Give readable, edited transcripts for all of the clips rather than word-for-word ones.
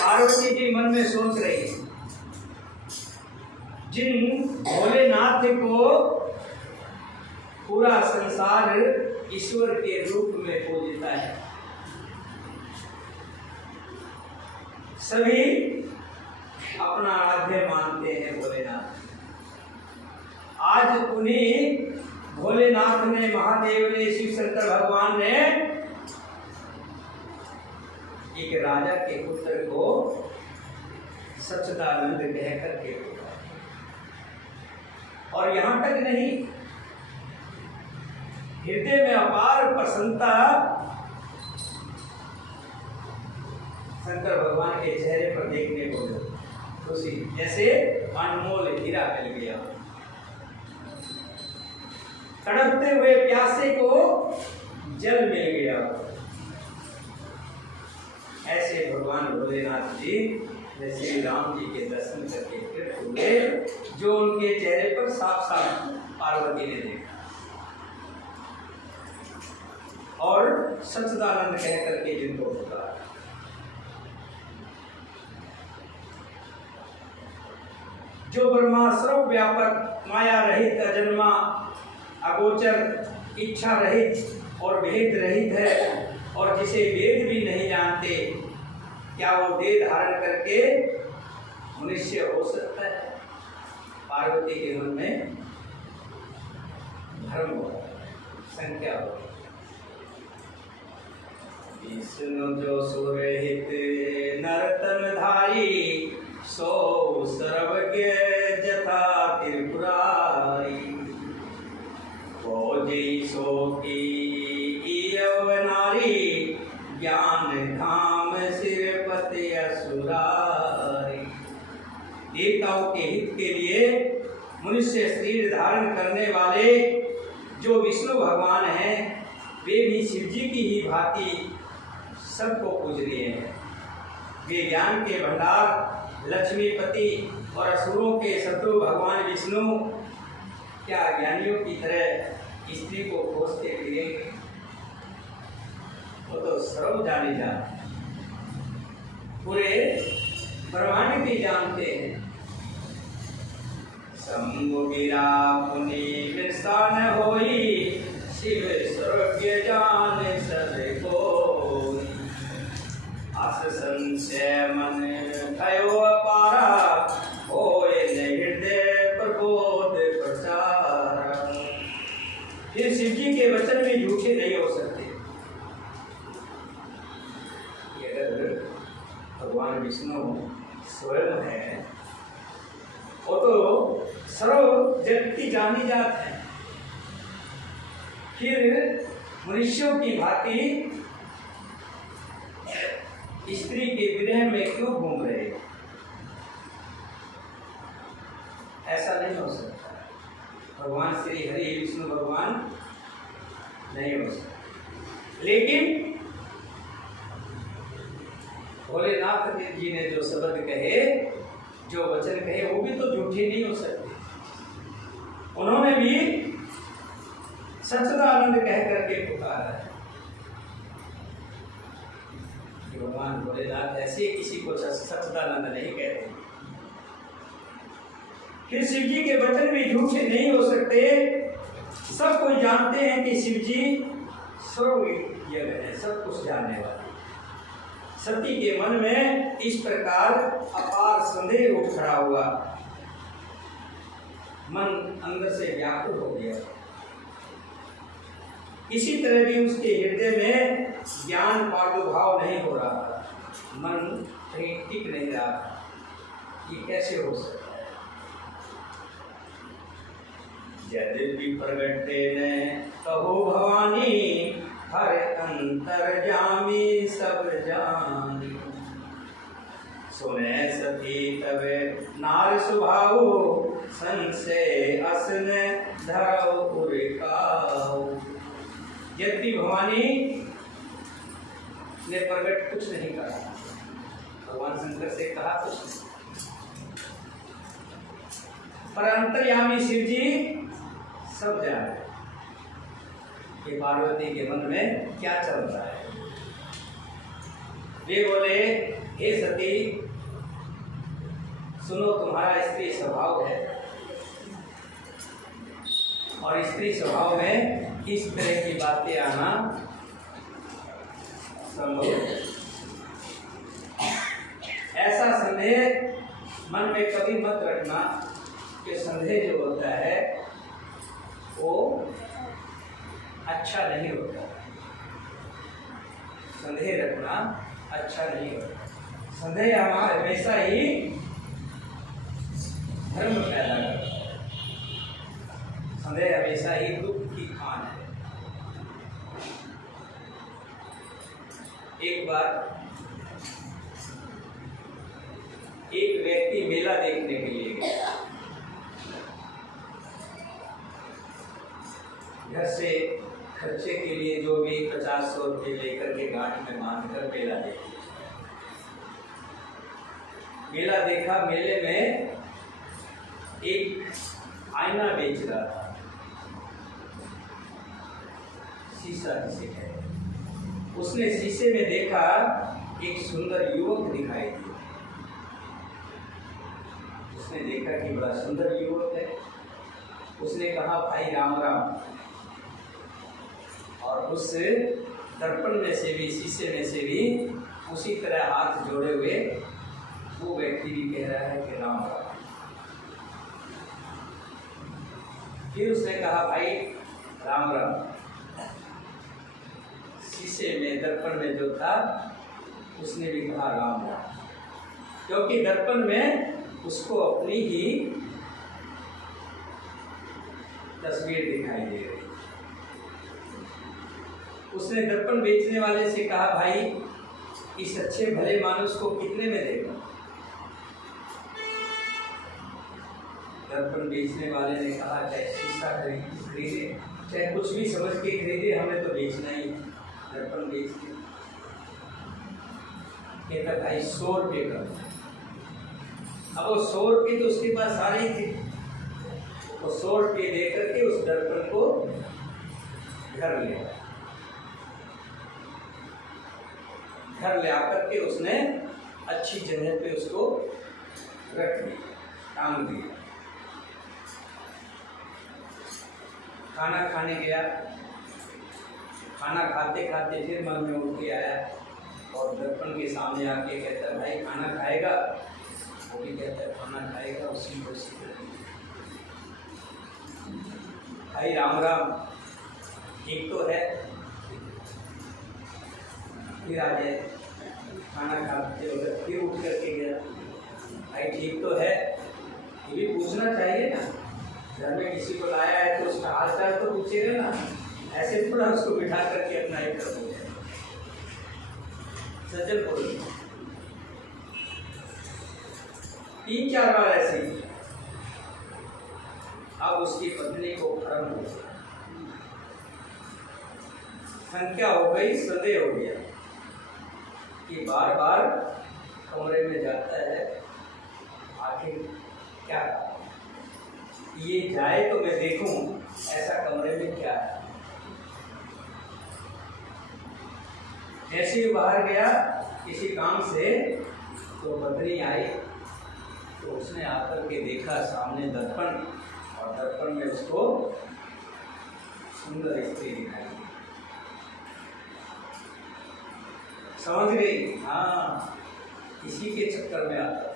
पार्वती जी मन में सोच रही है, जिन भोलेनाथ को पूरा संसार ईश्वर के रूप में पूजता है, सभी अपना आराध्य मानते हैं भोलेनाथ। आज उन्हीं भोलेनाथ ने, महादेव ने, शिव शंकर भगवान ने एक राजा के पुत्र को सच्चिदानंद कहकर के बोला। और यहां तक नहीं, हृदय में अपार प्रसन्नता शंकर भगवान के चेहरे पर देखने को मिली, खुशी जैसे अनमोल हीरा मिल गया। तड़पते हुए प्यासे को जल मिल गया। ऐसे भगवान भोलेनाथ जी ने श्री राम जी के दर्शन करके तृप्त हुए, जो उनके चेहरे पर साफ साफ पार्वती ने देखा और सच्चिदानंद कह करके जिनको पुकारा। जो ब्रह्मा सर्व व्यापक, माया रहित, अजन्मा, अगोचर, इच्छा रहित और भेद रहित है, और जिसे वेद भी नहीं जानते, क्या वो देह धारण करके मनुष्य हो सकता है? पार्वती के मन में धर्म हो, संख्या हो। विष्णु जो सुरहित नर्तन धारी, सो सर्वज्ञ जथा त्रिपुरारी, सो की नारी, ज्ञान धाम सिरपति असुरारी। देवताओं के हित के लिए मनुष्य शरीर धारण करने वाले जो विष्णु भगवान हैं, वे भी शिव जी की ही भांति सबको पूज रहे हैं। वे ज्ञान के भंडार, लक्ष्मीपति और असुरों के शत्रु भगवान विष्णु क्या ज्ञानियों की तरह स्त्री को खोजते फिरेंगे? वो तो सर्व जाने जाते, पूरे ब्रह्मांड भी जानते हैं। शंभु गिरा पुनि विरसान होई, शिव सर्वज्ञ जान सब कोई। आस संशय मन भयो अपारा, होए हृदय प्रबोध प्रचार। फिर शिव जी के वचन भी झूठे नहीं हो सकते। अगर भगवान विष्णु स्वयं है, वो तो सर्व जगत की जानी जात है, फिर मनुष्यों की भांति स्त्री के विरह में क्यों घूम रहे? ऐसा नहीं हो सकता। भगवान श्री हरि विष्णु भगवान नहीं हो सकता। लेकिन भोलेनाथ जी ने जो शब्द कहे, जो वचन कहे वो भी तो झूठे नहीं हो सकते। उन्होंने भी सच्चिदानंद कह करके पुकारा है। भगवान भोलेनाथ ऐसे किसी को सच्चिदानंद नहीं कहते। फिर शिव जी के वचन भी झूठे नहीं हो सकते। सब कोई जानते हैं कि शिव जी सर्वज्ञ है, सब कुछ जानने वाले। सती के मन में इस प्रकार अपार संदेह उठ खड़ा हुआ, मन अंदर से व्याकुल हो गया। किसी तरह भी उसके हृदय में ज्ञान प्रादुर्भाव नहीं हो रहा था, मन कहीं टिक नहीं रहा। ये कैसे हो सकता है? यद्यपि प्रगटे ने कहो भवानी, हर अंतर जामी सब जानी। सुने सती तब नार सुभाऊ, संशय असन धरो उरिकाऊ। यद्यपि भवानी ने प्रकट कुछ नहीं कहा, भगवान शंकर से कहा कुछ नहीं, पर अंतर्यामी शिव जी सब जाने कि पार्वती के मन में क्या चल रहा है। वे बोले, हे सती, सुनो, तुम्हारा स्त्री स्वभाव है और स्त्री स्वभाव में इस तरह की बातें आना संभव है। ऐसा संदेह मन में कभी मत रखना कि संदेह जो होता है वो अच्छा नहीं होता। संदेह रखना अच्छा नहीं होता। संदेह हमेशा ही धर्म पैदा करता है। संदेह हमेशा ही दुख की खान है। एक बार एक व्यक्ति मेला देखने के लिए गया। घर से खर्चे के लिए जो भी 50-100 रुपये लेकर के गाड़ी में बांधकर मेला देखा। मेला देखा, मेले में एक आईना बेच रहा था, शीशा जिसे कहते हैं। उसने शीशे में देखा एक सुंदर युवक दिखाई दिया। उसने देखा कि बड़ा सुंदर युवक है। उसने कहा, भाई राम राम। और उस दर्पण में से भी, शीशे में से भी उसी तरह हाथ जोड़े हुए वो व्यक्ति भी कह रहा है कि राम राम। फिर उसने कहा, भाई राम राम। शीशे में, दर्पण में जो था उसने भी कहा राम राम, क्योंकि दर्पण में उसको अपनी ही तस्वीर दिखाई दे रही। उसने दर्पण बेचने वाले से कहा, भाई इस अच्छे भले मानुष को कितने में देगा? दर्पण बेचने वाले ने कहा, चाहे शीशा खरीदे, चाहे कुछ भी समझ के खरीदे, हमें तो बेचना ही है। दर्पण बेच के कहता, भाई 100 रुपये का। अब वो 100 रुपये तो उसके पास सारे ही थे। वो 100 रुपये दे करके उस दर्पण को घर ले आया। घर ले आकर के उसने अच्छी जगह पे उसको रख दिया, टांग दिया। खाना खाने गया। खाना खाते खाते फिर मन में उठ के आया और दर्पण के सामने आके कहता, भाई खाना खाएगा? वो भी कहता है खाना खाएगा। उसी को भाई राम राम, ठीक तो है? फिर आ जाए, खाना खाते वक्त फिर उठ करके गया, भाई ठीक तो है? ये भी पूछना चाहिए ना, घर में किसी को लाया है तो उसका हाल चाल तो पूछेगा ना, ऐसे थोड़ा उसको बिठा करके अपना एक कर दो। सज्जन बोल 3-4 बार ऐसे ही। अब उसकी पत्नी को भ्रम हो गया, संख्या हो गई, संदेह हो गया कि बार बार कमरे में जाता है, आखिर क्या ये जाए तो मैं देखूं ऐसा कमरे में क्या है। जैसे ही बाहर गया किसी काम से, तो पत्नी आई तो उसने आकर के देखा सामने दर्पण, और दर्पण में उसको सुंदर स्त्री दिखाई। समझ गई, हाँ इसी के चक्कर में आता,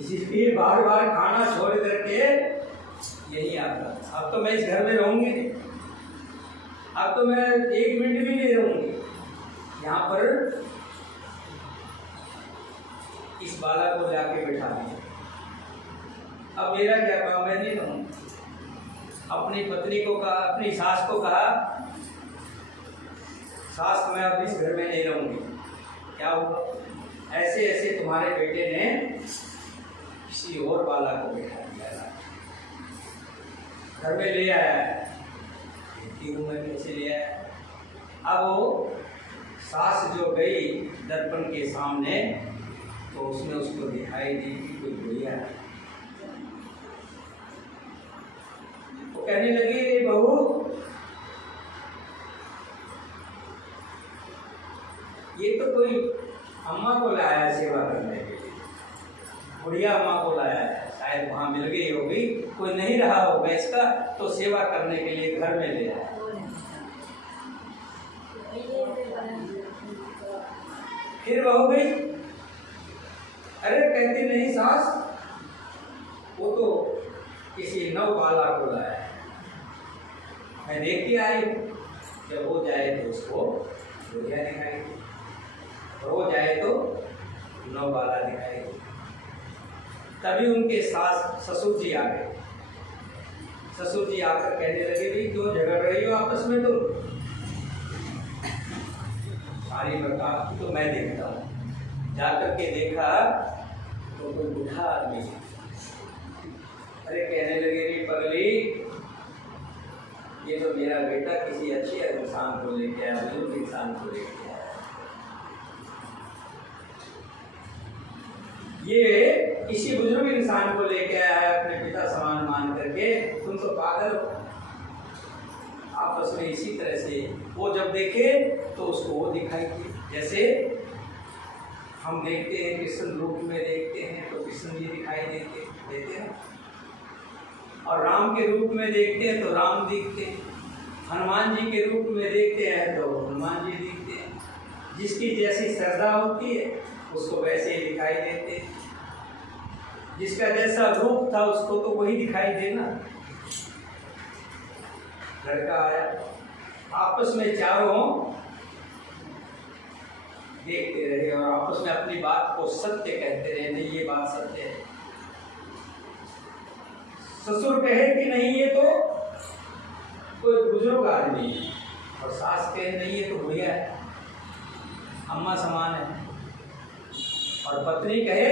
इसीलिए बार बार खाना छोड़ करके यही आता। अब तो मैं इस घर में रहूंगी नहीं, अब तो मैं 1 मिनट भी नहीं रहूंगी यहाँ पर। इस बाला को जाके बैठा दिया, अब मेरा क्या काम, मैं नहीं रहूंगी। अपनी पत्नी को कहा, अपनी सास को कहा, सास मैं अब इस घर में नहीं रहूंगी। क्या हुआ, ऐसे ऐसे तुम्हारे बेटे ने किसी और बाला को बैठा दिया, घर में ले आया है। में कैसे ले आया। अब वो सास जो गई दर्पण के सामने, तो उसने उसको दिखाई दी कि कोई बुढ़िया है। वो कहने लगी, रे बहू ये तो कोई अम्मा को लाया है सेवा करने के लिए, बुढ़िया अम्मा को लाया है, शायद वहां मिल गई होगी, कोई नहीं रहा होगा इसका, तो सेवा करने के लिए घर में ले आया। फिर बहू गई, अरे कहती नहीं सास, वो तो किसी नव बाला को लाया है, मैं देख के आई, जब हो जाए तो उसको बुढ़िया दिखाएगी, हो जाए तो नव बाला दिखाएगी। तभी उनके सास ससुर जी आ गए। ससुर जी आकर कहने लगे, भाई क्यों झगड़ रही हो आपस में, तो सारी बता तो मैं देखता हूँ। जाकर के देखा तो कोई बूढ़ा आदमी है। अरे कहने लगे, रे पगली ये तो मेरा बेटा किसी अच्छे इंसान को लेके आया, बुजुर्ग इंसान को लेके आया, ये किसी बुजुर्ग इंसान को लेके आया है अपने पिता समान मान करके, तुम तो पागल हो। आपस में इसी तरह से वो जब देखे तो उसको वो दिखाई दी। जैसे हम देखते हैं कृष्ण रूप में देखते हैं तो कृष्ण जी दिखाई देते हैं, और राम के रूप में देखते हैं तो राम दिखते हैं, हनुमान जी के रूप में देखते हैं तो हनुमान जी दिखते हैं। जिसकी जैसी श्रद्धा होती है उसको वैसे ही दिखाई देते हैं, जिसका जैसा रूप था उसको तो वही दिखाई देना। लड़का आया, आपस में चारों देखते रहे और आपस में अपनी बात को सत्य कहते रहे, नहीं ये बात सत्य है। ससुर कहे कि नहीं ये तो कोई बुजुर्ग आदमी है, और सास कहे नहीं ये तो बुढ़िया है, अम्मा समान है, और पत्नी कहे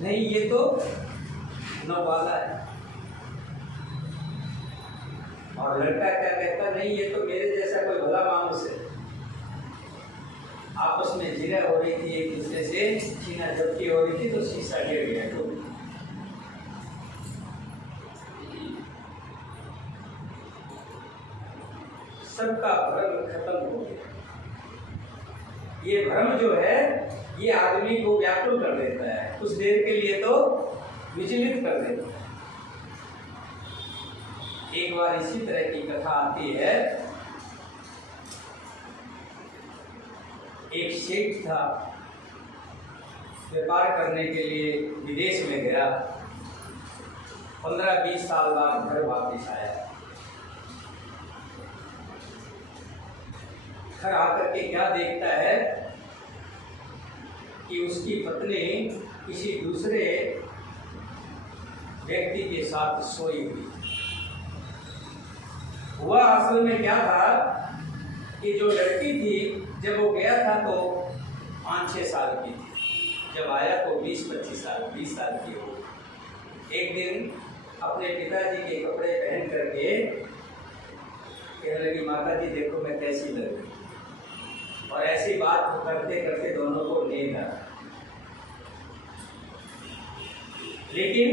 नहीं ये तो नौबाला है, और लड़का क्या कहता, नहीं ये तो मेरे जैसा कोई भला मानुस है। आपस में जिरा हो रही थी, एक दूसरे से छीना झपटी हो रही थी, तो शीशा गिर गया। तो सबका भ्रम खत्म हो गया। ये भ्रम जो है ये आदमी को व्याकुल कर देता है, कुछ देर के लिए तो विचलित कर देता है। एक बार इसी तरह की कथा आती है। एक सेठ था, व्यापार करने के लिए विदेश में गया, 15-20 साल बाद घर वापस आया। घर आकर के क्या देखता है कि उसकी पत्नी किसी दूसरे व्यक्ति के साथ सोई हुई। हुआ असल में क्या था कि जो लड़की थी जब वो गया था तो 5-6 साल की थी, जब आया तो 20-25 साल की हो। एक दिन अपने पिताजी के कपड़े पहन करके कहने लगी, माता जी देखो मैं कैसी लग रही, और ऐसी बात करते करते दोनों को नींद आ। लेकिन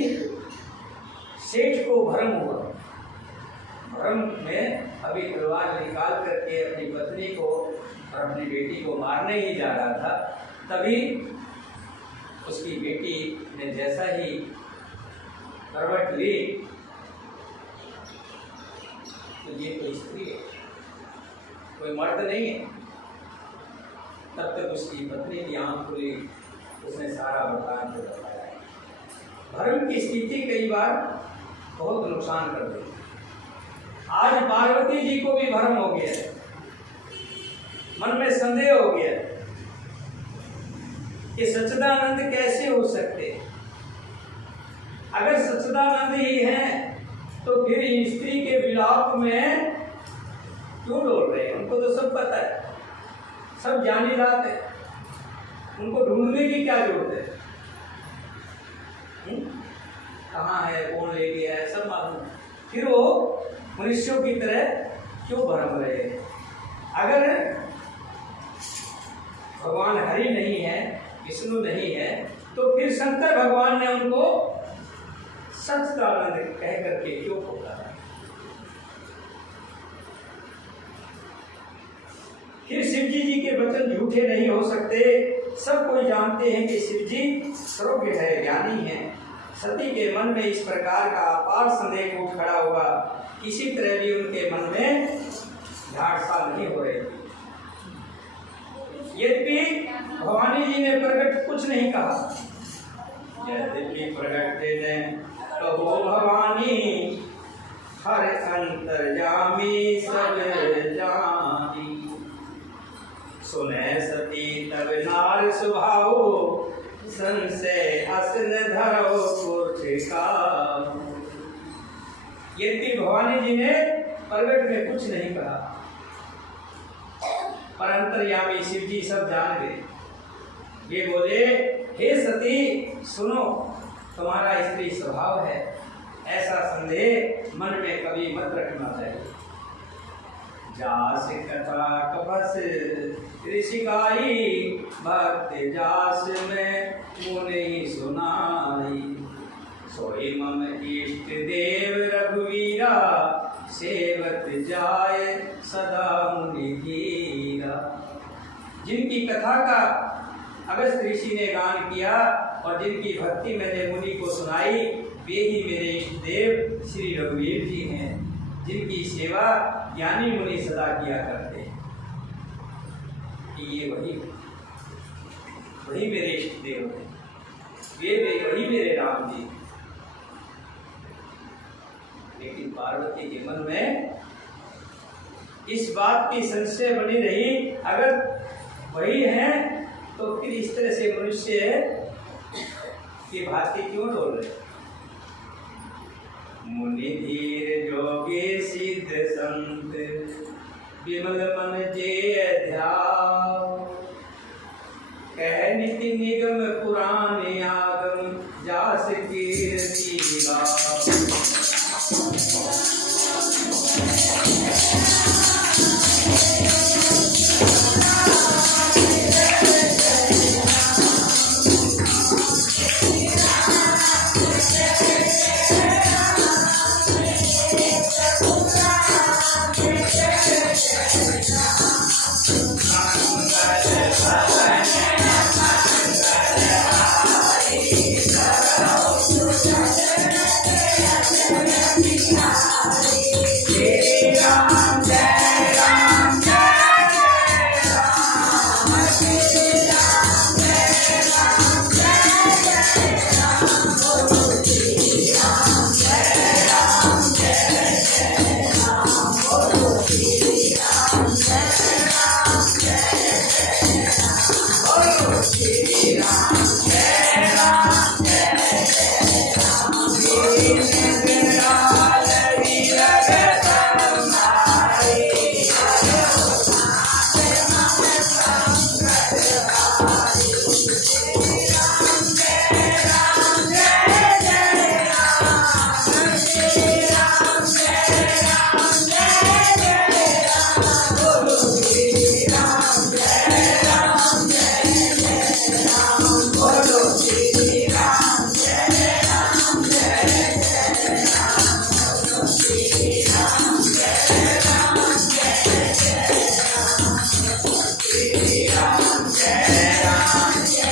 सेठ को भ्रम हुआ। भ्रम में अभी तलवार निकाल करके अपनी पत्नी को और अपनी बेटी को मारने ही जा रहा था, तभी उसकी बेटी ने जैसा ही करवट ली तो ये कोई स्त्री है, कोई मर्द नहीं है। तब तक उसकी पत्नी की आंख खुली, उसने सारा वृत्तांत बताया। भ्रम की स्थिति कई बार बहुत नुकसान कर देती। आज पार्वती जी को भी भ्रम हो गया है, मन में संदेह हो गया कि सच्चिदानंद कैसे हो सकते। अगर सच्चिदानंद ही हैं तो फिर स्त्री के विलाप में क्यों डोल रहे हैं? उनको तो सब पता है, सब जानी बात है, उनको ढूंढने की क्या जरूरत है? कहाँ है, कौन ले गया है, सब मालूम। फिर वो मनुष्यों की तरह क्यों भ्रम रहे? अगर भगवान हरि नहीं है, विष्णु नहीं है, तो फिर शंकर भगवान ने उनको सच्चिदानंद कह करके क्यों पुकारा? फिर शिव जी के वचन झूठे नहीं हो सकते। सब कोई जानते हैं कि शिव जी सर्वज्ञ है, ज्ञानी है। सती के मन में इस प्रकार का अपार संदेह उठ खड़ा हुआ, किसी तरह भी उनके मन में झाड़सा नहीं हो रही थी। यद्यपि भवानी जी ने प्रकट कुछ नहीं कहा। यद्यपि प्रकट ने कहो भवानी, हर अंतर्यामी सब जानी। सुने सती तब नार सुभाओ, संशय असन धरो कुठिका। यद्यपि भवानी जी ने प्रकट में कुछ नहीं कहा, पर अंतर्यामी शिव जी सब जान गए। ये बोले, हे सती सुनो, तुम्हारा स्त्री स्वभाव है, ऐसा संदेह मन में कभी मत रखना चाहिए। जास कथा कपस ऋषिकाई, भक्त जास में मुनि सुनाई। सोई मम इष्ट देव रघुवीरा, सेवत जाय सदा मुनि धीरा। जिनकी कथा का अगस्त ऋषि ने गान किया और जिनकी भक्ति मैंने मुनि को सुनाई, वे ही मेरे इष्ट देव श्री रघुवीर जी हैं, जिनकी सेवा ज्ञानी मुनि सदा किया करते हैं। कि ये वही मेरे इष्ट देव हैं, वही मेरे राम जी। लेकिन पार्वती के मन में इस बात की संशय बनी रही, अगर वही हैं तो फिर इस तरह से मनुष्य की भांति क्यों डोल रहे? मुनि धीर जोगे सिद्ध संत, विमल मन जे ध्यान। कह निति निगम पुराण आगम, जास कीर्ति गान। Jai Ram Jai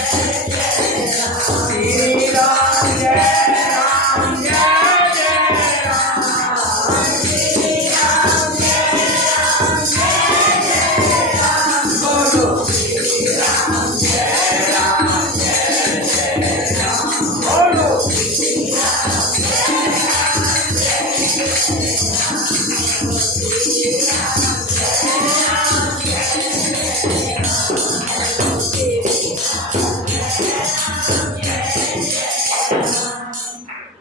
Shri Ram जय राम जय जय राम। बोलो बोलो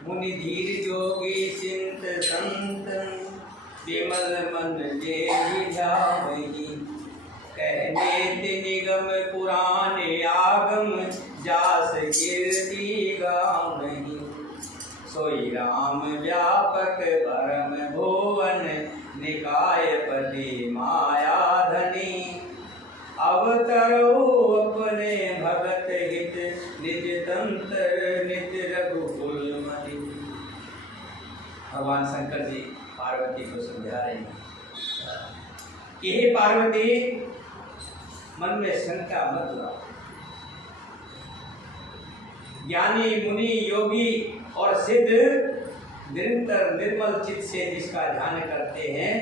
मुनि धीर जोगी चिंत संत विमल मन जे ध्यावहि। कहने निगम पुराण आगम जास कीर्ति गावहि। सोई राम व्यापक परम भुवन निकायपति माया धनी। अवतरो अपने भगत हित निज तंत्र निज रघुकुल मति। भगवान शंकर जी पार्वती को समझा रहे हैं कि हे पार्वती, मन में शंका मत लाओ। ज्ञानी मुनि योगी और सिद्ध निरंतर निर्मल चित्त से जिसका ध्यान करते हैं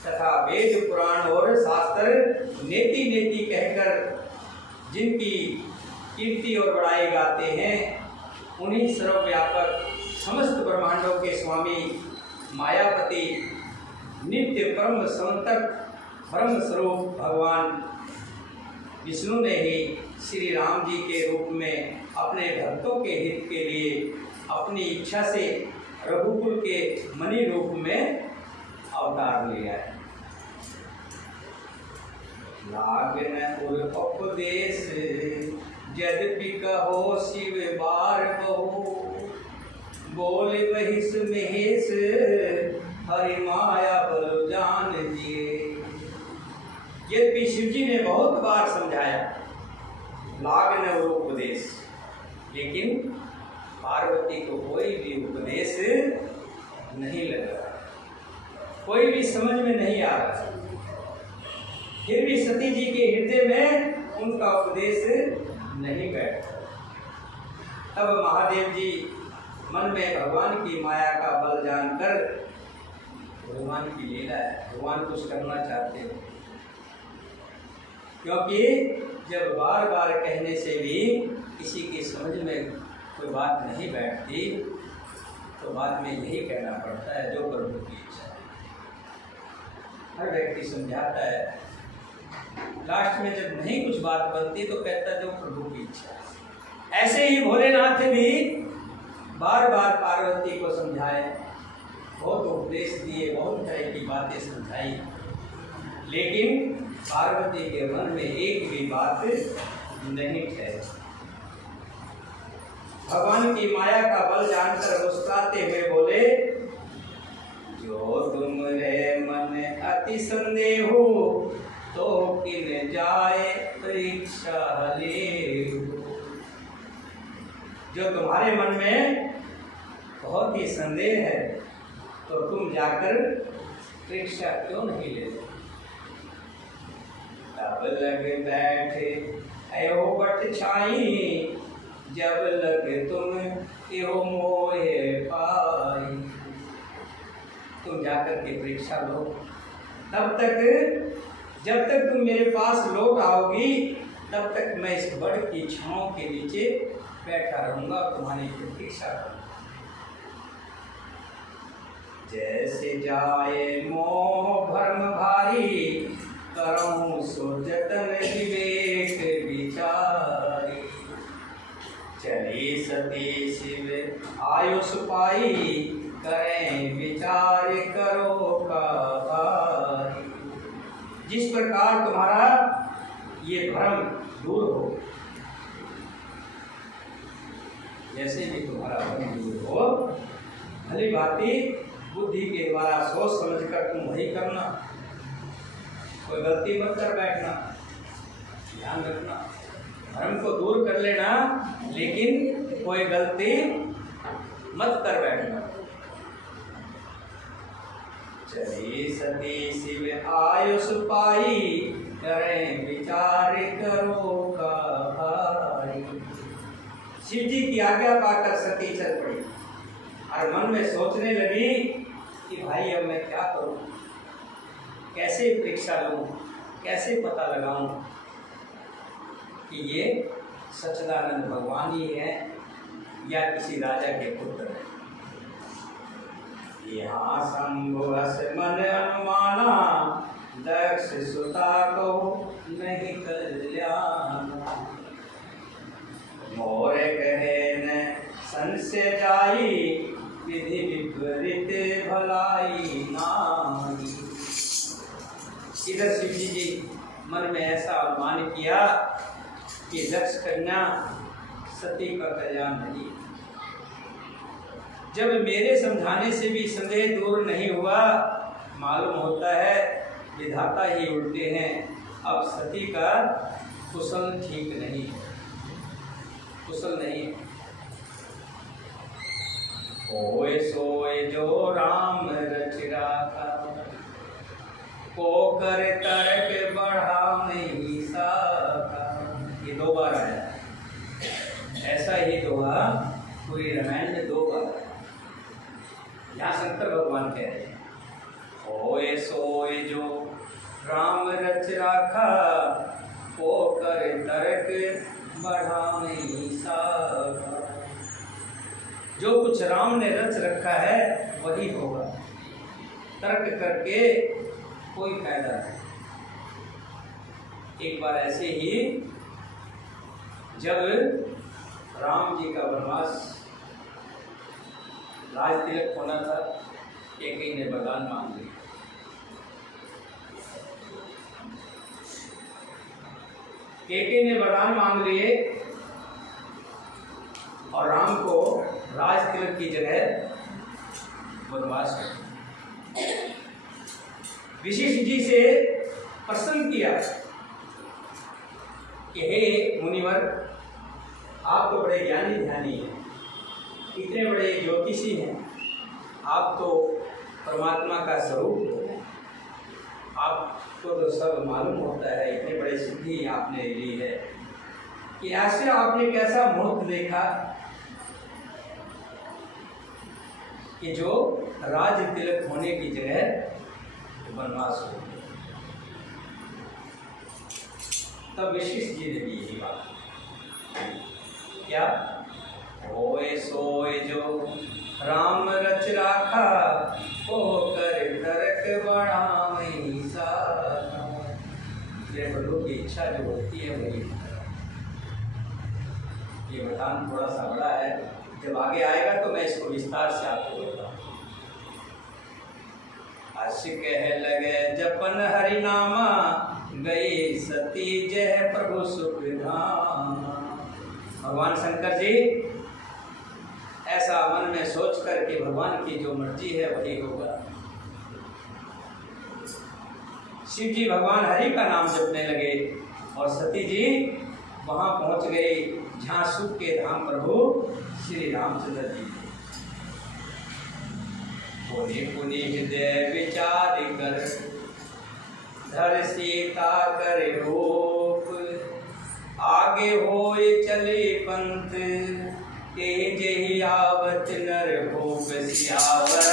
तथा वेद पुराण और शास्त्र नेति नेति कहकर जिनकी कीर्ति और बड़ाई गाते हैं, उन्हीं सर्वव्यापक समस्त ब्रह्मांडों के स्वामी मायापति नित्य परम संतक ब्रह्म स्वरूप भगवान विष्णु ने ही श्री राम जी के रूप में अपने भक्तों के हित के लिए अपनी इच्छा से रघुकुल के मणि रूप में अवतार लिया है। लागन उर उपदेश यद्यपि कहो शिव बार बहु। बोल बहिस महेश हरि माया बल जान दिए। यद्यपि शिव जी ने बहुत बार समझाया लागन और उपदेश, लेकिन पार्वती को कोई भी उपदेश नहीं लगा, कोई भी समझ में नहीं आ रहा। फिर भी सती जी के हृदय में उनका उपदेश नहीं बैठा। तब महादेव जी मन में भगवान की माया का बल जानकर, भगवान की लीला है, भगवान कुछ करना चाहते हैं, क्योंकि जब बार बार कहने से भी किसी की समझ में कोई बात नहीं बैठती तो बाद में यही कहना पड़ता है जो प्रभु की इच्छा है। हर व्यक्ति समझाता है, लास्ट में जब नहीं कुछ बात बनती तो कहता है जो प्रभु की इच्छा है। ऐसे ही भोलेनाथ भी बार बार पार्वती को समझाए, बहुत उपदेश दिए, बहुत तरह की बातें समझाई, लेकिन पार्वती के मन में एक भी बात नहीं ठहरी। भगवान की माया का बल जानकर मुस्कुराते हुए बोले, जो तुम रे मन अति संदेह हो तो किन जाए परीक्षा ले। जो तुम्हारे मन में बहुत ही संदेह है तो तुम जाकर परीक्षा क्यों नहीं ले। तब लग बैठे अयो बट छाई, जब लग तुम यो मोहे पाई। तुम जाकर के परीक्षा लो, तब तक जब तक तुम मेरे पास लौट आओगी तब तक मैं इस बड़ की छांव के नीचे बैठा रहूंगा, तुम्हारी प्रतीक्षा करूंगा। जैसे जाए मोह भ्रम भारी, करऊं सो जतन विवेक विचारी। चली सती शिव आयुष पाई, करें विचार करो का भारी। जिस प्रकार तुम्हारा ये भ्रम दूर हो, जैसे भी तुम्हारा भ्रम दूर हो, भली भांति बुद्धि के द्वारा सोच समझ कर तुम वही करना, कोई गलती मत कर बैठना। ध्यान रखना, भ्रम को दूर कर लेना, लेकिन कोई गलती मत कर बैठना। चली सती शिव आयुष पाई, करें विचार करो का शिव जी की आज्ञा पाकर सती चल पड़ी और मन में सोचने लगी कि भाई अब मैं क्या करूं, कैसे परीक्षा लूं, कैसे पता लगाऊं कि ये सच्चिदानंद भगवान ही है या किसी राजा के पुत्र है। यहाँ शंभु हस मन अनुमाना, दक्ष सुता को नहीं कल्याण। मोर कहे न संशय जाई, विधि विपरीत भलाई नाई। इधर शिव जी मन में ऐसा अनुमान किया कि दक्ष कन्या सती का कल्याण नहीं। जब मेरे समझाने से भी संदेह दूर नहीं हुआ, मालूम होता है विधाता ही उल्टे हैं। अब सती का कुशल ठीक नहीं, कुशल नहीं। होए सोए जो राम रच राखा, को कर तर्क बढ़ा नहीं साका। ये 2 बार आया, ऐसा ही दोहा पूरी रामायण में 2 बार आया। यहाँ शंकर भगवान कह रहे हैं, होए सोए जो राम रच राखा, को कर तर्क बढ़ा नहीं साका। जो कुछ राम ने रच रखा है वही होगा, तर्क करके कोई फायदा नहीं। एक बार ऐसे ही जब राम जी का वनवास राज तिलक होना था, कैकेयी ने वरदान मांग लिया। कैकेयी ने वरदान मांग लिए और राम को राज तिलक की जगह वनवास कर। विशिष्ट जी से प्रश्न किया कि हे मुनिवर, आप तो बड़े ज्ञानी ध्यानी हैं, इतने बड़े ज्योतिषी हैं, आप तो परमात्मा का स्वरूप हैं, आपको तो सब मालूम होता है, इतने बड़े सिद्धि आपने ली है कि ऐसे आपने कैसा मुहूर्त देखा कि जो राज तिलक होने की जगह वनवास हो। तब वशिष्ठ जी ने भी यही बात, क्या होए सोए जो राम रच राखा, हो कर तर्क बढ़ा नहीं साका। मेरे बड़ों की इच्छा जो होती है वही। ये वरदान थोड़ा सा बड़ा है, जब आगे आएगा तो मैं इसको विस्तार से आपको बताऊँ। हर्ष कह लगे जपन हरि नामा, गई सती जय प्रभु सुख धामा। भगवान शंकर जी ऐसा मन में सोच कर के भगवान की जो मर्जी है वही होगा। शिव जी भगवान हरि का नाम जपने लगे और सती जी वहां पहुंच गए जहां सुख के धाम प्रभु श्री रामचंद्र जी। पुनि पुनि हृदय विचार कर, धर सीता कर रूप, आगे होए चले पंथ, तेज ही आवत नर भूप सियावर।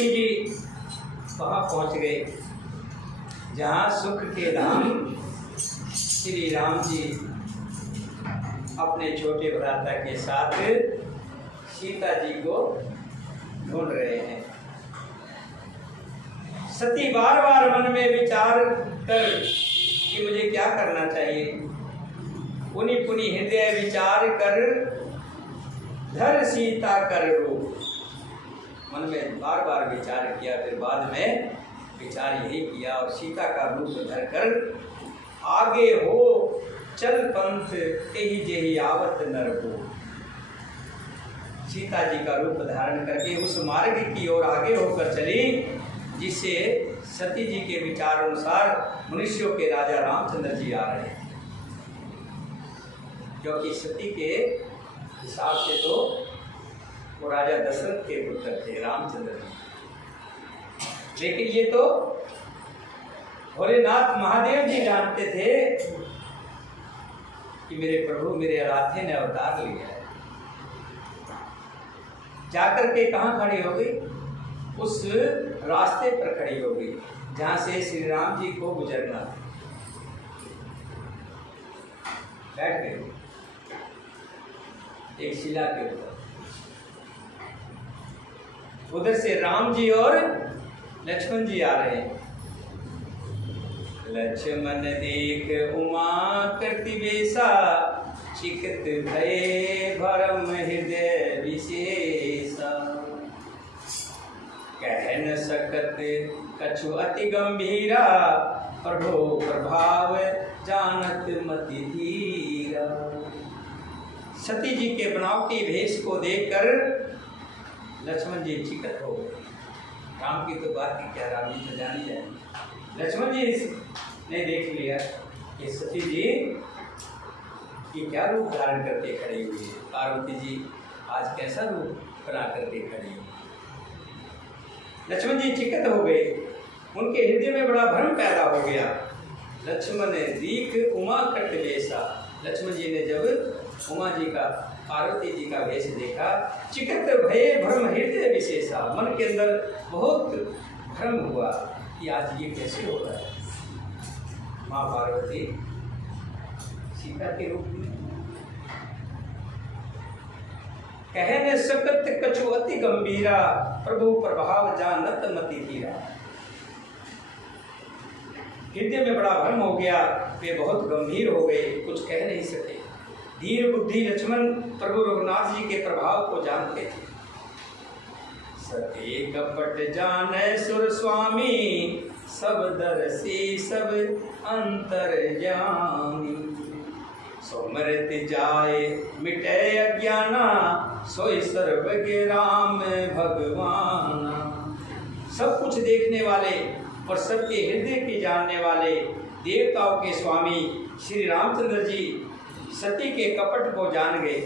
सती जी वहाँ पहुँच गए जहाँ सुख के धाम श्री राम जी अपने छोटे भ्राता के साथ सीता जी को ढूंढ रहे हैं। सती बार बार मन में विचार कर कि मुझे क्या करना चाहिए, पुनि पुनि हृदय विचार कर धर सीता कर रूप। मन में बार बार विचार किया, फिर बाद में विचार यही किया और सीता का रूप धर कर आगे हो चल पंथ यही जेही आवत नर हो। सीता जी का रूप धारण करके उस मार्ग की ओर आगे होकर चली जिससे सती जी के विचार अनुसार मनुष्यों के राजा रामचंद्र जी आ रहे हैं। क्योंकि सती के हिसाब से तो वो राजा दशरथ के पुत्र थे रामचंद्र जी, लेकिन ये तो भोलेनाथ महादेव जी जानते थे कि मेरे प्रभु मेरे आराध्य ने अवतार लिया है। जाकर के कहाँ खड़ी हो गई? उस रास्ते पर खड़ी हो गई जहाँ से श्री राम जी को गुजरना था। बैठ गई एक शिला के ऊपर। उधर से राम जी और लक्ष्मण जी आ रहे हैं। लक्ष्मण देख उमा करती बेसा, चिकित भये भरम हृदय विशेषा। कह न सकत कछु अति गंभीरा, प्रभो प्रभाव जानत मति धीरा। सती जी के बनावटी भेष को देखकर लक्ष्मण जी चिकित हो गए। राम की तो बात की क्या, राम जी तो जान ही जाए। लक्ष्मण जी ने देख लिया कि सती जी की क्या रूप धारण करके खड़ी हुई है। पार्वती जी आज कैसा रूप बना करके खड़ी हुई। लक्ष्मण जी चिकित हो गए, उनके हृदय में बड़ा भ्रम पैदा हो गया। लक्ष्मण ने दीख उमा कट वेशा। लक्ष्मण जी ने जब उमा जी का पार्वती जी का वेश देखा, चिकित भये भ्रम हृदय विशेषा। मन के अंदर बहुत भ्रम हुआ कि आज ये कैसे हो रहा है। माँ पार्वती सीता के रूप में कहे न सकत कछु अति गंभीरा, प्रभु प्रभाव जानत मति धीरा। हृदय में बड़ा भ्रम हो गया, वे बहुत गंभीर हो गए, कुछ कह नहीं सके। धीर बुद्धि लक्ष्मण प्रभु रघुनाथ जी के प्रभाव को जानते थे। सती कपट जाने सुर स्वामी, सब दरसी सब अंतर जानी। सुमृत जाए मिटे अज्ञाना, सोई सर्वज्ञ राम भगवाना। सब कुछ देखने वाले और सबके हृदय के जानने वाले देवताओं के स्वामी श्री रामचंद्र जी सती के कपट को जान गए।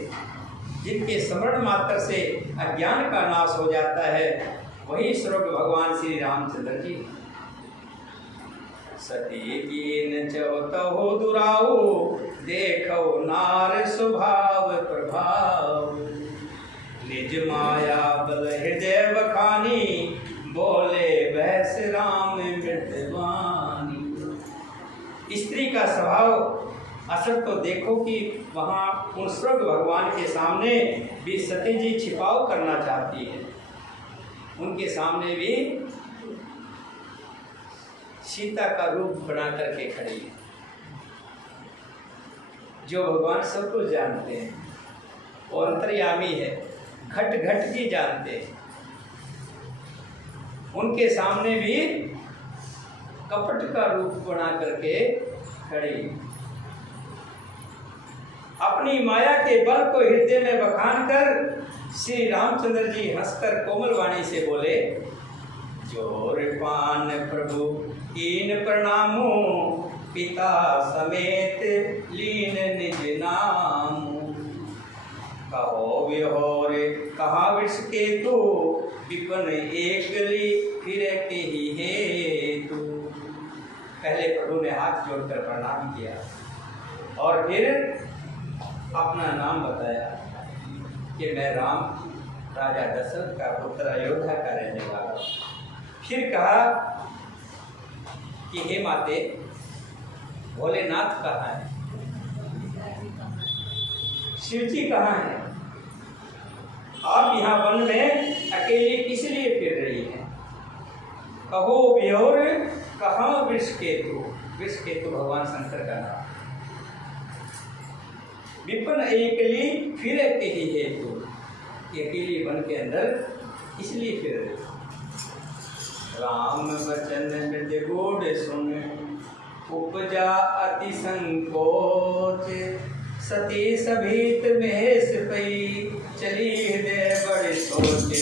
जिनके स्मरण मात्र से अज्ञान का नाश हो जाता है, वही स्वर्ग भगवान श्री रामचंद्र जी। सती कीन चौतहो दुराओ, देखो नार स्वभाव प्रभाव। निज माया बल हृदय बखानी, बोले बहस राम मृतवानी। स्त्री का स्वभाव असर तो देखो कि वहाँ उन स्वर्ग भगवान के सामने भी सती जी छिपाव करना चाहती है। उनके सामने भी सीता का रूप बना करके खड़ी है। जो भगवान सब कुछ जानते हैं, वो अंतर्यामी है, घट घट की जानते हैं। उनके सामने भी कपट का रूप बना करके खड़ी। अपनी माया के बल को हृदय में बखान कर श्री रामचंद्र जी हंसकर कोमल वाणी से बोले, जोर पान प्रभु कीन प्रणामो, पिता समेत लीन निज नाम। कहो विहोर कहाँ वृष के तू, विपन एक ली फिर के ही हेतु। पहले प्रभु ने हाथ जोड़कर प्रणाम किया और फिर अपना नाम बताया कि मैं राम राजा दशरथ का पुत्र, अयोध्या का रहने वाला हूँ। फिर कहा कि हे माते, भोलेनाथ कहाँ है, शिव जी कहाँ है, आप यहाँ वन में अकेले किस लिए फिर रही हैं? कहो व्योर कहाँ वृषकेतु, वृषकेतु भगवान शंकर का नाम। विपिन एकली फिर कही हेतु, अकेली वन के अंदर इसलिए फिर रही। राम वचन मृद गोड सुन, उपजा अति संकोच, सती सभीत महेश पई, चली हृदय बड़े सोच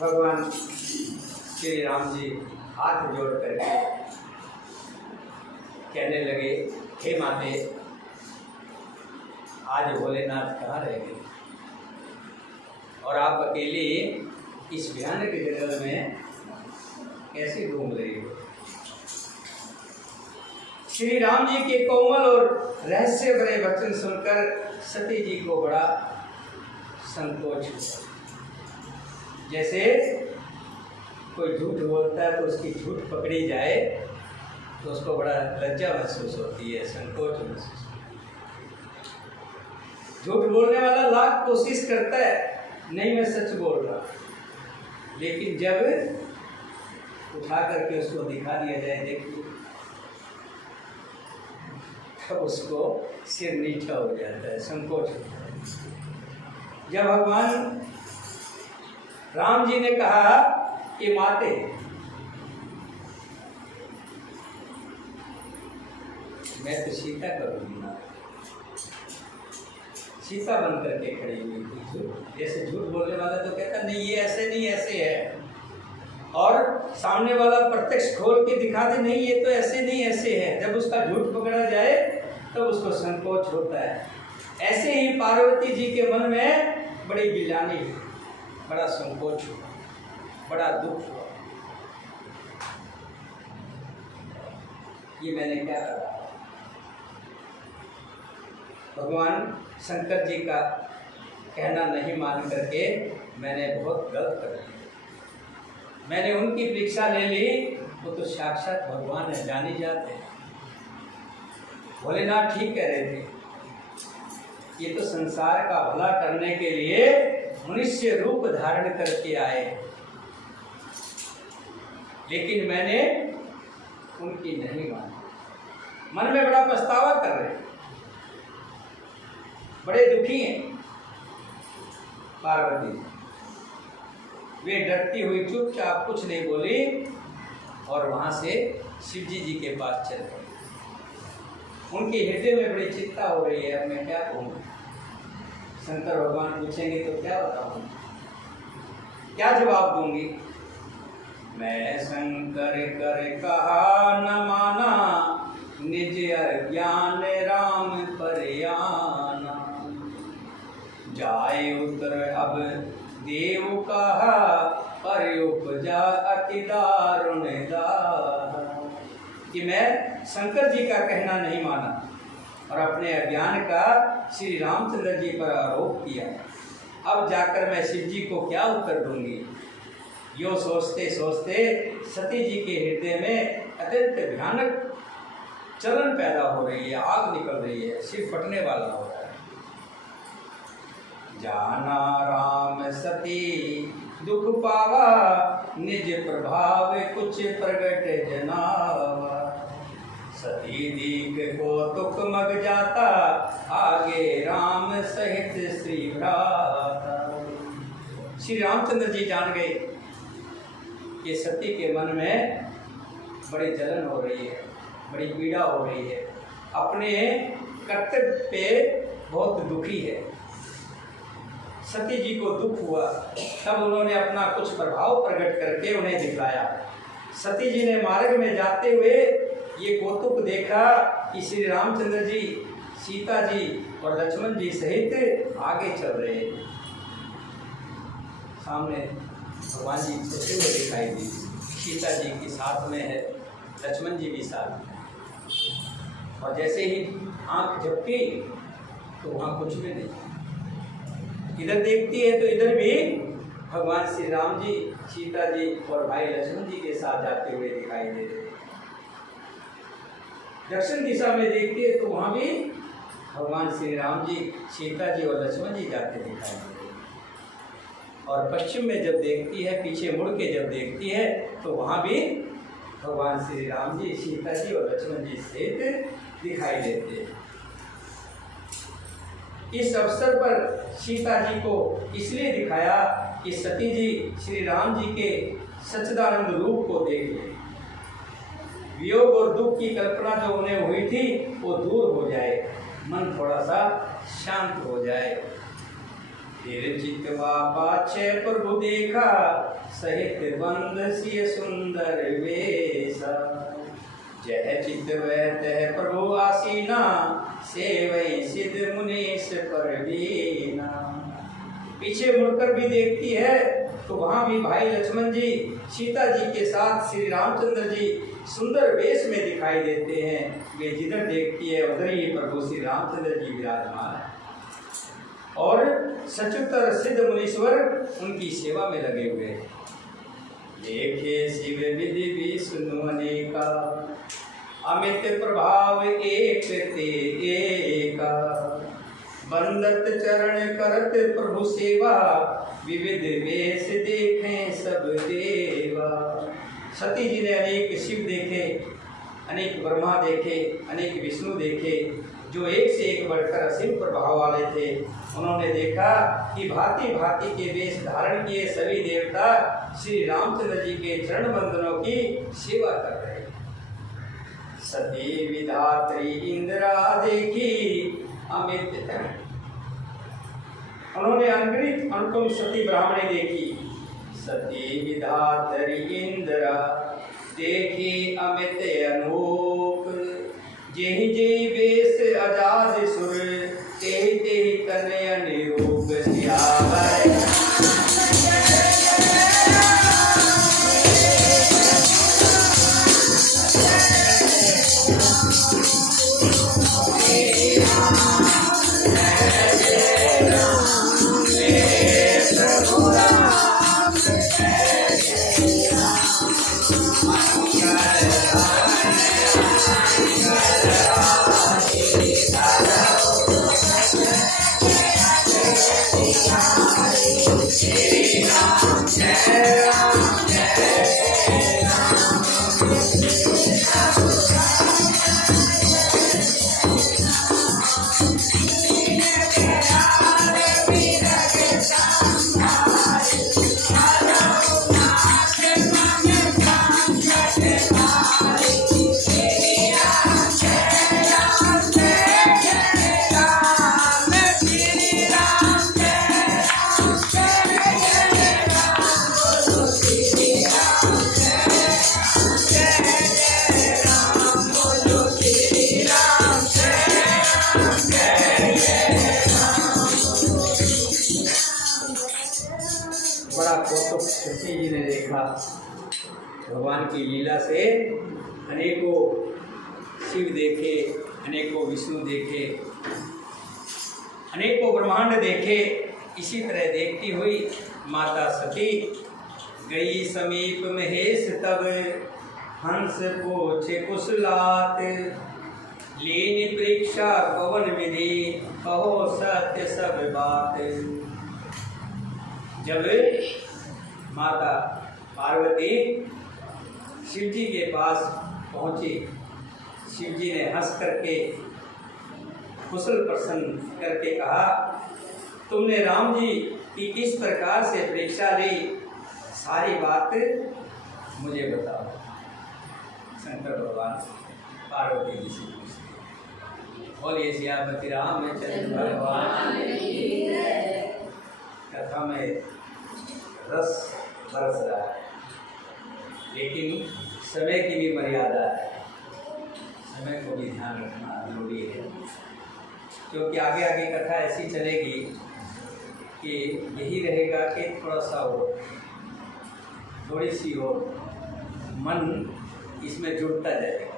भगवान श्री राम जी हाथ जोड़ करके कहने लगे, हे माते, आज भोलेनाथ कहाँ रह गए और आप अकेले इस भयानक जंगल में कैसे घूम रही हो? श्री राम जी के कोमल और रहस्य भरे वचन सुनकर सती जी को बड़ा संकोच हुआ। जैसे कोई झूठ बोलता है तो उसकी झूठ पकड़ी जाए तो उसको बड़ा लज्जा महसूस होती है, संकोच महसूस होता है। झूठ बोलने वाला लाख कोशिश करता है, नहीं मैं सच बोल रहा, लेकिन जब उठा करके उसको दिखा दिया जाए, देखिए, तब उसको सिर नीचा हो जाता है, संकोच होता है। जब भगवान राम जी ने कहा कि माते, मैं तो सीता करूँगी ना, सीता बन करके खड़ी हुई थी। जैसे झूठ बोलने वाला तो कहता नहीं ये ऐसे नहीं ऐसे है, और सामने वाला प्रत्यक्ष खोल के दिखा दे नहीं ये तो ऐसे नहीं ऐसे है। जब उसका झूठ पकड़ा जाए तब तो उसको संकोच होता है। ऐसे ही पार्वती जी के मन में बड़ी गिलानी हुई, बड़ा संकोच हुआ, बड़ा दुख हुआ, ये मैंने क्या करा। भगवान शंकर जी का कहना नहीं मान करके मैंने बहुत गलत कर दिया। मैंने उनकी परीक्षा ले ली, वो तो साक्षात भगवान है, जाने जाते हैं। भोलेनाथ ठीक कह रहे थे, ये तो संसार का भला करने के लिए मनुष्य रूप धारण करके आए, लेकिन मैंने उनकी नहीं मानी। मन में बड़ा पछतावा कर रहे, बड़े दुखी हैं पार्वती। वे डरती हुई चुपचाप कुछ नहीं बोली और वहां से शिव जी के पास चल गए। उनके हृदय में बड़ी चिंता हो रही है, अब मैं क्या कहूँ। शंकर भगवान पूछेंगे तो क्या बताऊँ, क्या जवाब दूंगी। मैं शंकर कर कहा न माना, निज अज्ञान राम पर आना। जाए उतर अब देव कहा, पर उपजा अति दारुण दाहा। कि मैं शंकर जी का कहना नहीं माना और अपने अज्ञान का श्री रामचंद्र जी पर आरोप किया। अब जाकर मैं शिव जी को क्या उत्तर दूंगी। यो सोचते सोचते सती जी के हृदय में अत्यंत भयानक चलन पैदा हो रही है, आग निकल रही है, सिर फटने वाला हो रहा है। जाना राम सती दुख पावा, निज प्रभाव कुछ प्रगट जनावा। सती दीक को तुक मग जाता, आगे राम सहित श्री भ्राता। श्री रामचंद्र जी जान गए कि सती के मन में बड़ी जलन हो रही है, बड़ी पीड़ा हो रही है, अपने कर्तव्य पे बहुत दुखी है। सती जी को दुख हुआ, तब उन्होंने अपना कुछ प्रभाव प्रकट करके उन्हें दिखलाया। सती जी ने मार्ग में जाते हुए ये कौतुक देखा कि श्री रामचंद्र जी, सीता जी और लक्ष्मण जी सहित आगे चल रहे हैं। सामने भगवान जी चलते हुए दिखाई दी, सीता जी के साथ में है, लक्ष्मण जी भी साथ में। और जैसे ही आंख झपकी तो वहाँ कुछ भी नहीं, इधर देखती है तो इधर भी भगवान श्री राम जी, सीता जी और भाई लक्ष्मण जी के साथ जाते हुए दिखाई दे रहे। दक्षिण दिशा में देखती है तो वहाँ भी भगवान श्री राम जी, सीता जी और लक्ष्मण जी जाते दिखाई दे रहे। और पश्चिम में जब देखती है, पीछे मुड़ के जब देखती है तो वहाँ भी भगवान श्री राम जी, सीता जी और लक्ष्मण जी सहित दिखाई देते हैं। इस अवसर पर सीता जी को इसलिए दिखाया कि सती जी श्री राम जी के सच्चिदानंद रूप को देख ले, वियोग और दुख की कल्पना जो उन्हें हुई थी वो दूर हो जाए, मन थोड़ा सा शांत हो जाए। फिर चितवा पाछे प्रभु देखा, सहित बंद सिय सुंदर वेशा। जह चितवै तह प्रभु आसीना, सेवै सिद्ध मुनीश परवीना। पीछे मुड़कर भी देखती है तो वहाँ भी भाई लक्ष्मण जी, सीता जी के साथ श्री रामचंद्र जी सुंदर वेश में दिखाई देते हैं। वे जिधर देखती है उधर ही प्रभु श्री रामचंद्र जी विराजमान है और सचुतर सिद्ध मुनीश्वर उनकी सेवा में लगे हुए हैं। देखे शिव विधि विष्णु अनेका, अमित प्रभाव एक ते एका। बंदत चरण करत प्रभु सेवा, विविध वेश देखें सब देवा। सती जी ने अनेक शिव देखे, अनेक ब्रह्मा देखे, अनेक विष्णु देखे, जो एक से एक बढ़कर असीम प्रभाव वाले थे। उन्होंने देखा कि भांति भांति के वेश धारण किए सभी देवता श्री रामचंद्र जी के चरण बंदनों की सेवा कर रहे। सती विधात्री इंद्रा देखी अमित, उन्होंने अनगिनत अनुपम सती ब्राह्मणी देखी। सती विधात्री इंद्रा देखी अमित अनूप, जेहि जेहि वेश अजाद सुर, तेहि तेहि तनय निरूप सियावर। सती जी ने देखा भगवान की लीला से, अनेकों शिव देखे, अनेकों विष्णु देखे, अनेकों ब्रह्मांड देखे। इसी तरह देखती हुई माता सती गई समीप महेश तब हंस पूछे कुशलात, लीन परीक्षा कवन विधि कहो सत्य सब बात। जब माता पार्वती शिव जी के पास पहुंची, शिव जी ने हंस करके कुशल प्रसन्न करके कहा, तुमने राम जी की किस प्रकार से परीक्षा ली, सारी बात मुझे बताओ। शंकर भगवान पार्वती जी से पूछते, बोलिए सियापति रामचंद्र भगवान की जय। कथा में रस बरस रहा है, लेकिन समय की भी मर्यादा है, समय को भी ध्यान रखना जरूरी है, क्योंकि आगे आगे कथा ऐसी चलेगी कि यही रहेगा कि थोड़ा सा हो, थोड़ी सी हो, मन इसमें जुड़ता जाएगा।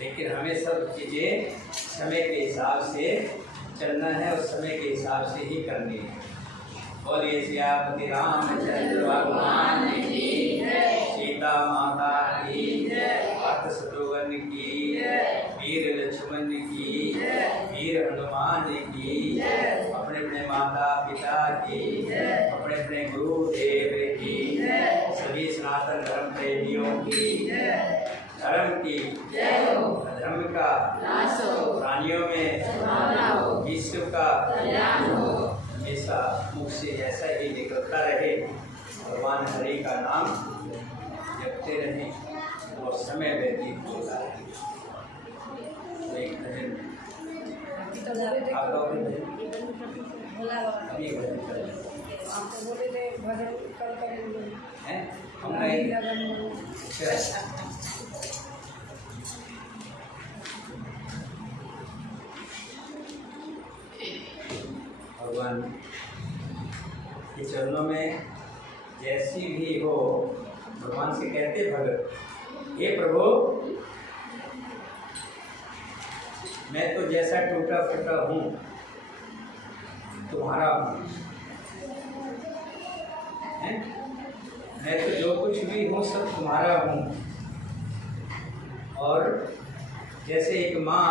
लेकिन हमें सब चीज़ें समय के हिसाब से चलना है और समय के हिसाब से ही करनी है। बोलिए सियापति रामचंद्र भगवान की जय, सीता माता की जय, भक्त शत्रुघ्न की जय, वीर लक्ष्मण की जय, वीर हनुमान की जय, अपने अपने माता पिता की जय, अपने अपने गुरुदेव की जय, सभी सनातन धर्म प्रेमियों की जय। धर्म की जय हो, धर्म का नाश हो, प्राणियों में सद्भावना हो, विश्व का कल्याण हो, हमेशा मुख से ऐसा ही निकलता रहे। भगवान हरि का नाम जपते रहें और समय व्यतीत होता रहे। एक भजन आप लोग अभी भजन करें, हम भगवान के चरणों में जैसी भी हो, भगवान से कहते भगत, हे प्रभु, मैं तो जैसा टूटा फूटा हूँ तुम्हारा हूँ, मैं तो जो कुछ भी हूँ सब तुम्हारा हूँ। और जैसे एक माँ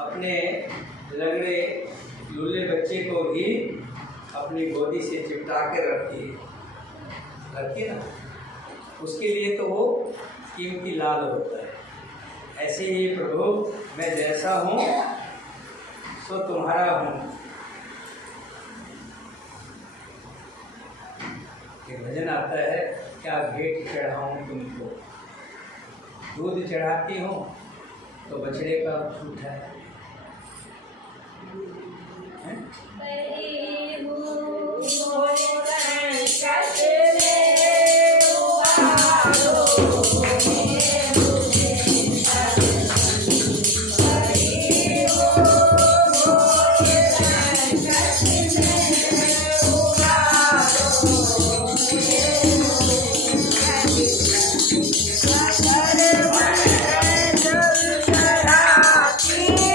अपने लगड़े लूले बच्चे को भी अपनी गोदी से चिपटा के रखती है ना, उसके लिए तो वो कीमती लाल होता है। ऐसे ही प्रभु, मैं जैसा हूँ सो तुम्हारा हूँ। एक भजन आता है, क्या भेंट चढ़ाऊँ तुमको, दूध चढ़ाती हूँ तो बछड़े का झूठ है। Yeah.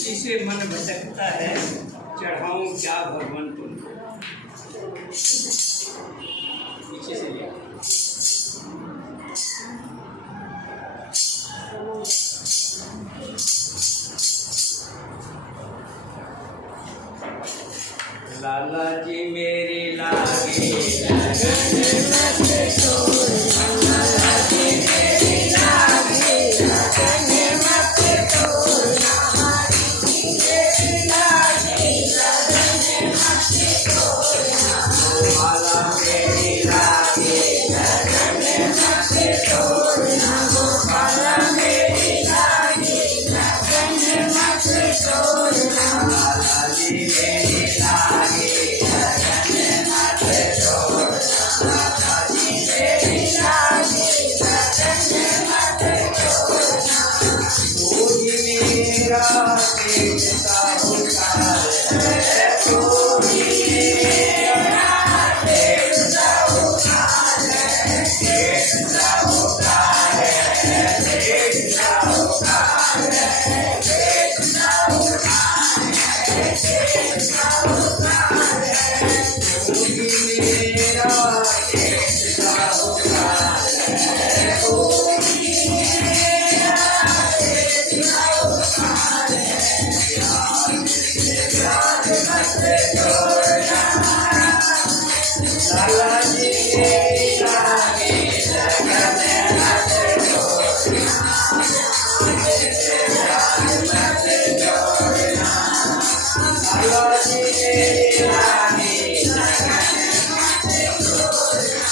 इसी से मन भटकता है, चढ़ाऊं क्या भगवान तुमको। पीछे से लिया। लाला जी मेरी लागे लगन मत छोड़ना, लाला जी मेरी लागे लगन मत छोड़ना, हरि जी मेरी लागे लगन मत छोड़ना, माला मेरी लागे लगन मत छोड़ना, गोपाला मेरी लागे लगन मत छोड़ना, लाला जी मेरी लागे लगन मत छोड़ना, लाला जी मेरी लागे लगन मत छोड़ना, तू ही मेरा पेट साहूकार है, तू ही मेरा पेट साहूकार है, पेट साहूकार है, पेट साहूकार है, पेट साहूकार है, पेट साहूकार है, तू ही मेरा पेट साहूकार है, तू ही मेरा पेट साहूकार है, याद मत छोड़ना, लाला जी मेरी लागे लगन मत छोड़ना, याद मत छोड़ना, लाला जी मेरी लागे लगन मत छोड़ना,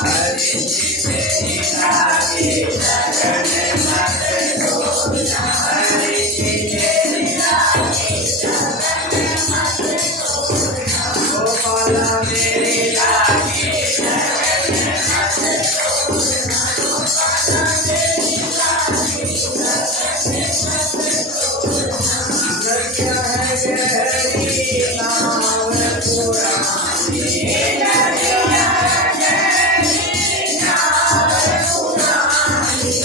हरि जी मेरी लागे लगन मत छोड़ना, हरि जी मेरी लागे लगन मत छोड़ना, गोपाला मेरी लागे लगन मत छोड़ना, गोपाला मेरी लागे लगन मत छोड़ना, नदियाँ है गहरी नाव पुरानी, नदियाँ है गहरी नाव पुरानी,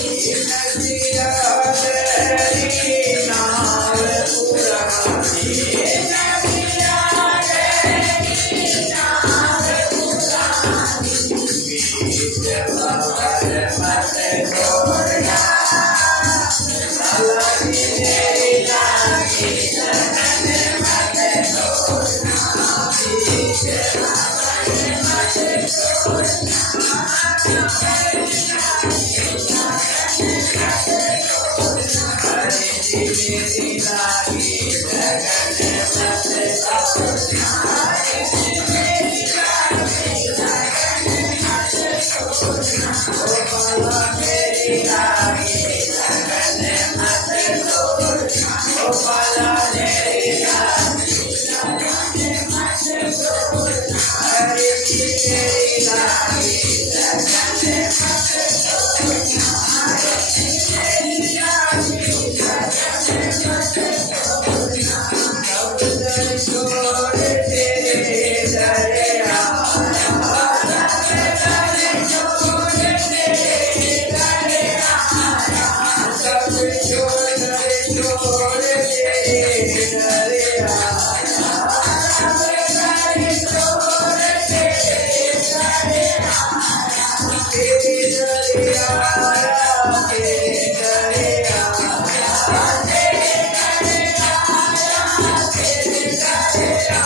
नदियाँ गहरी नाव पुरानी, नदियाँ गहरी नाव पुरानी, बीच भंवर मत छोड़ना, लाला जी मेरी लागे लगन मत छोड़ना, बीच भंवर मत छोड़ना, हरि जी मेरी लागे लगन मत छोड़ना, हरि जी मेरी लागे लगन मत छोड़ना, गोपाला मेरी लागे लगन मत छोड़ना, गोपाला मेरी लागे लगन मत छोड़ना, हरि जी मेरी लागे लगन मत छोड़ना, हरि जी मेरी लागे लगन मत छोड़ना, सब दर छोड़ तेरे दर आया, सब दर छोड़ तेरे दर आया, सब छोड़ तेरे दर आया, सब दर छोड़ तेरे दर आया, तेरे दर आया, तेरे दर आया, तेरे दर आया, तेरे दर आया,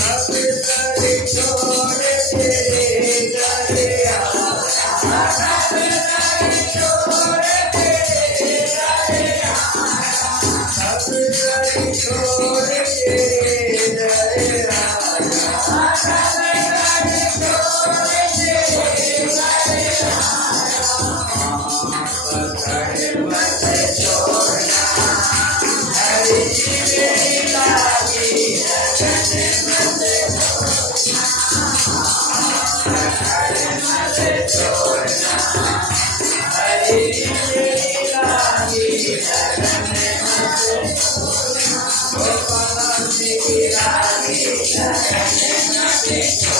सब दर छोड़ तेरे दर आया, सब दर छोड़ तेरे दर आया, सब दर छोड़ तेरे दर आया, सब दर छोड़ तेरे दर आया, पकड़ मत छोड़ना, हरि जी मेरी लागे लगन मत छोड़ना, पकड़ मत छोड़ना, हरि जी मेरी लागे लगन मत छोड़ना, गोपाला मेरी लागे लगन मत छोड़ना।